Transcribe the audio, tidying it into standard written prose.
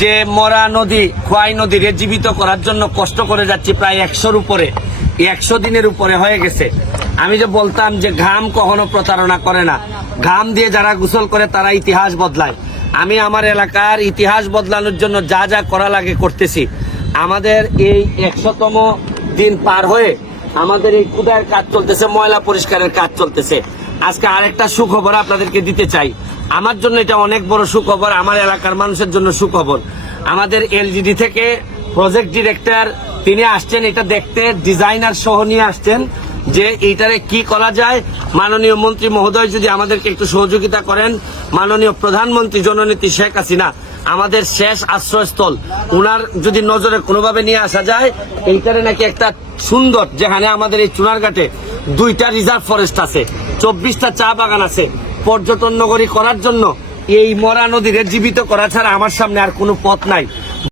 যে মরা নদী খোয়াই নদীরে জীবিত করার জন্য কষ্ট করে যাচ্ছি প্রায় 100-র উপরে, 100 দিনের উপরে হয়ে গেছে। আমি যে বলতাম যে ঘাম কখনো প্রতারণা করে না, ঘাম দিয়ে যারা গোসল করে তারা ইতিহাস বদলায়। আমি আমার এলাকার ইতিহাস বদলানোর জন্য যা যা করা লাগে করতেছি। আমাদের এই 100তম দিন পার হয়ে আমাদের এই কুদায়ের কাজ চলতেছে, ময়লা পরিষ্কারের কাজ চলতেছে। আজকে আরেকটা সুখবর আপনাদেরকে দিতে চাই। আমার জন্য এটা অনেক বড় সুখবর, আমার এলাকার মানুষের জন্য সুখবর। আমাদের এলজিডি থেকে প্রজেক্ট ডিরেক্টর তিনি আসছেন এটা দেখতে, ডিজাইনার সহ নিয়ে আসছেন যে এইটারে কি করা যায়। মাননীয় মন্ত্রী মহোদয় যদি আমাদেরকে একটু সহযোগিতা করেন, মাননীয় প্রধানমন্ত্রী জননেত্রী শেখ হাসিনা আমাদের শেষ আশ্রয়স্থল, উনার যদি নজরে কোনোভাবে নিয়ে আসা যায়, এইটারে নাকি একটা সুন্দর, যেখানে আমাদের এই চুনারঘাটে 2টা রিজার্ভ ফরেস্ট আছে, 24টা চা বাগান আছে, পর্যটন নগরী করার জন্য এই মরা নদীরে জীবিত করা ছাড়া আমার সামনে আর কোনো পথ নাই।